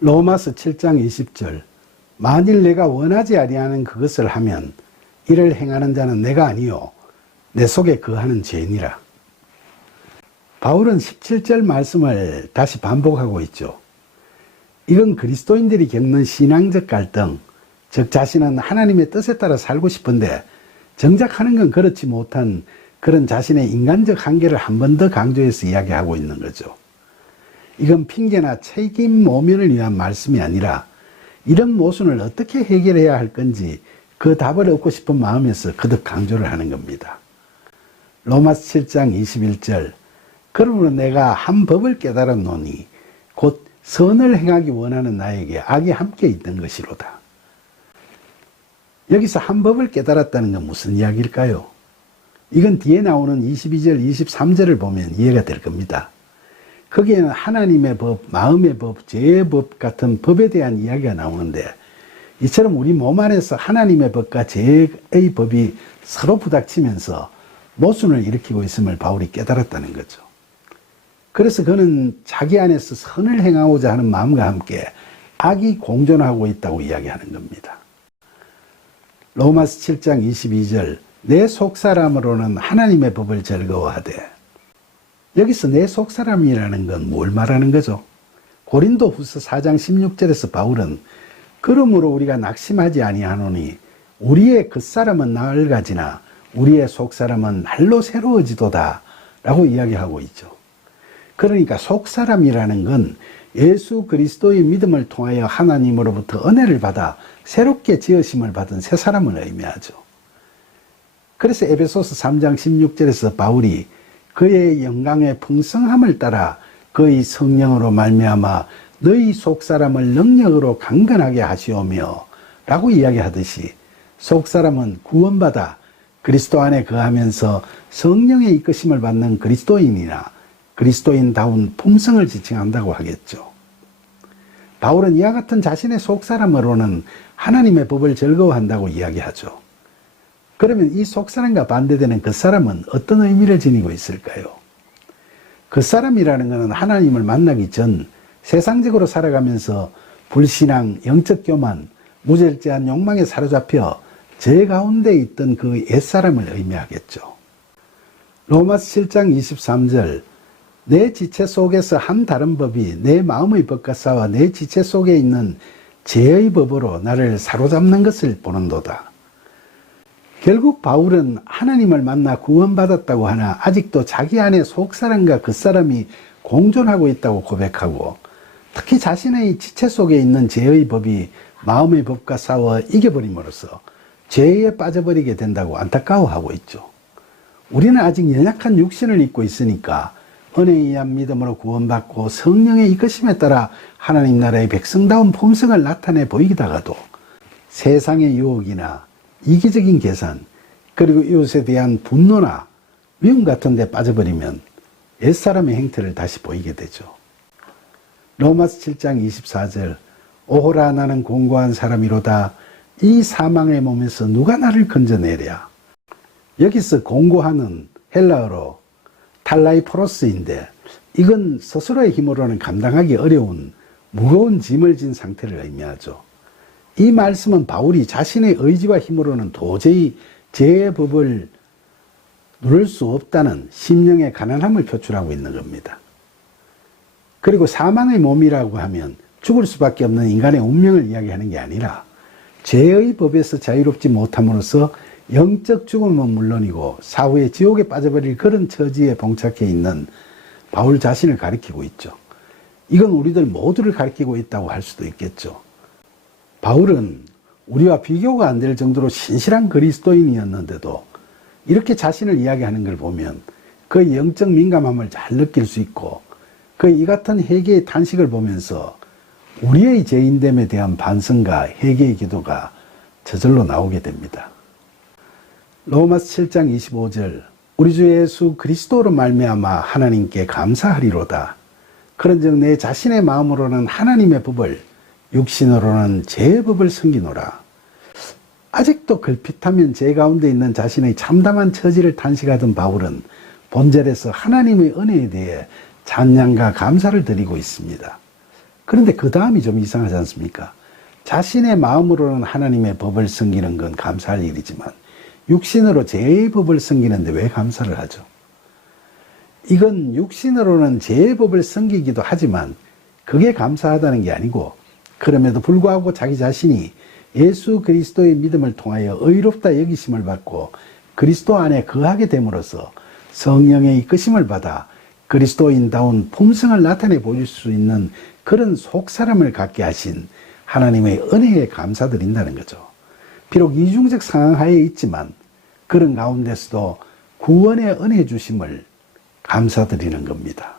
로마서 7장 20절 만일 내가 원하지 아니하는 그것을 하면 이를 행하는 자는 내가 아니요 내 속에 거하는 죄니라. 바울은 17절 말씀을 다시 반복하고 있죠. 이건 그리스도인들이 겪는 신앙적 갈등, 즉 자신은 하나님의 뜻에 따라 살고 싶은데 정작 하는 건 그렇지 못한 그런 자신의 인간적 한계를 한 번 더 강조해서 이야기하고 있는 거죠. 이건 핑계나 책임 모면을 위한 말씀이 아니라 이런 모순을 어떻게 해결해야 할 건지 그 답을 얻고 싶은 마음에서 거듭 강조를 하는 겁니다. 로마서 7장 21절 그러므로 내가 한 법을 깨달았노니 곧 선을 행하기 원하는 나에게 악이 함께 있던 것이로다. 여기서 한 법을 깨달았다는 건 무슨 이야기일까요? 이건 뒤에 나오는 22절, 23절을 보면 이해가 될 겁니다. 거기에는 하나님의 법, 마음의 법, 죄의 법 같은 법에 대한 이야기가 나오는데 이처럼 우리 몸 안에서 하나님의 법과 죄의 법이 서로 부닥치면서 모순을 일으키고 있음을 바울이 깨달았다는 거죠. 그래서 그는 자기 안에서 선을 행하고자 하는 마음과 함께 악이 공존하고 있다고 이야기하는 겁니다. 로마서 7장 22절 내 속사람으로는 하나님의 법을 즐거워하되 여기서 내 속사람이라는 건 뭘 말하는 거죠? 고린도 후서 4장 16절에서 바울은 그러므로 우리가 낙심하지 아니하노니 우리의 겉사람은 낡아지나 우리의 속사람은 날로 새로워지도다 라고 이야기하고 있죠. 그러니까 속사람이라는 건 예수 그리스도의 믿음을 통하여 하나님으로부터 은혜를 받아 새롭게 지으심을 받은 새 사람을 의미하죠. 그래서 에베소서 3장 16절에서 바울이 그의 영광의 풍성함을 따라 그의 성령으로 말미암아 너희 속사람을 능력으로 강건하게 하시오며 라고 이야기하듯이 속사람은 구원받아 그리스도 안에 거하면서 성령의 이끄심을 받는 그리스도인이나 그리스도인다운 품성을 지칭한다고 하겠죠. 바울은 이와 같은 자신의 속사람으로는 하나님의 법을 즐거워한다고 이야기하죠. 그러면 이 속사람과 반대되는 겉사람은 어떤 의미를 지니고 있을까요? 겉사람이라는 것은 하나님을 만나기 전 세상적으로 살아가면서 불신앙, 영적 교만, 무절제한 욕망에 사로잡혀 죄 가운데 있던 그 옛사람을 의미하겠죠. 로마서 7장 23절 내 지체 속에서 한 다른 법이 내 마음의 법과 싸워 내 지체 속에 있는 죄의 법으로 나를 사로잡는 것을 보는도다. 결국 바울은 하나님을 만나 구원받았다고 하나 아직도 자기 안에 속사람과 겉사람이 공존하고 있다고 고백하고 특히 자신의 지체 속에 있는 죄의 법이 마음의 법과 싸워 이겨버림으로써 죄에 빠져버리게 된다고 안타까워하고 있죠. 우리는 아직 연약한 육신을 입고 있으니까 은혜에 의한 믿음으로 구원받고 성령의 이끄심에 따라 하나님 나라의 백성다운 품성을 나타내 보이다가도 세상의 유혹이나 이기적인 계산 그리고 이웃에 대한 분노나 미움 같은 데 빠져버리면 옛사람의 행태를 다시 보이게 되죠. 로마서 7장 24절 오호라 나는 공고한 사람이로다 이 사망의 몸에서 누가 나를 건져내랴. 여기서 공고하는 헬라어로 탈라이포로스인데 이건 스스로의 힘으로는 감당하기 어려운 무거운 짐을 진 상태를 의미하죠. 이 말씀은 바울이 자신의 의지와 힘으로는 도저히 죄의 법을 누를 수 없다는 심령의 가난함을 표출하고 있는 겁니다. 그리고 사망의 몸이라고 하면 죽을 수밖에 없는 인간의 운명을 이야기하는 게 아니라 죄의 법에서 자유롭지 못함으로써 영적 죽음은 물론이고 사후에 지옥에 빠져버릴 그런 처지에 봉착해 있는 바울 자신을 가리키고 있죠. 이건 우리들 모두를 가리키고 있다고 할 수도 있겠죠. 바울은 우리와 비교가 안 될 정도로 신실한 그리스도인이었는데도 이렇게 자신을 이야기하는 걸 보면 그의 영적 민감함을 잘 느낄 수 있고 그의 이 같은 회개의 탄식을 보면서 우리의 죄인됨에 대한 반성과 회개의 기도가 저절로 나오게 됩니다. 로마서 7장 25절 우리 주 예수 그리스도로 말미암아 하나님께 감사하리로다. 그런즉 내 자신의 마음으로는 하나님의 법을 육신으로는 죄의 법을 섬기노라. 아직도 걸핏하면 죄 가운데 있는 자신의 참담한 처지를 탄식하던 바울은 본절에서 하나님의 은혜에 대해 찬양과 감사를 드리고 있습니다. 그런데 그 다음이 좀 이상하지 않습니까? 자신의 마음으로는 하나님의 법을 섬기는 건 감사할 일이지만 육신으로 제 법을 섬기는데 왜 감사를 하죠? 이건 육신으로는 제 법을 섬기기도 하지만 그게 감사하다는 게 아니고, 그럼에도 불구하고 자기 자신이 예수 그리스도의 믿음을 통하여 의롭다 여기심을 받고 그리스도 안에 거하게 됨으로써 성령의 이끄심을 받아 그리스도인다운 품성을 나타내 보일 수 있는 그런 속사람을 갖게 하신 하나님의 은혜에 감사드린다는 거죠. 비록 이중적 상황 하에 있지만 그런 가운데서도 구원의 은혜 주심을 감사드리는 겁니다.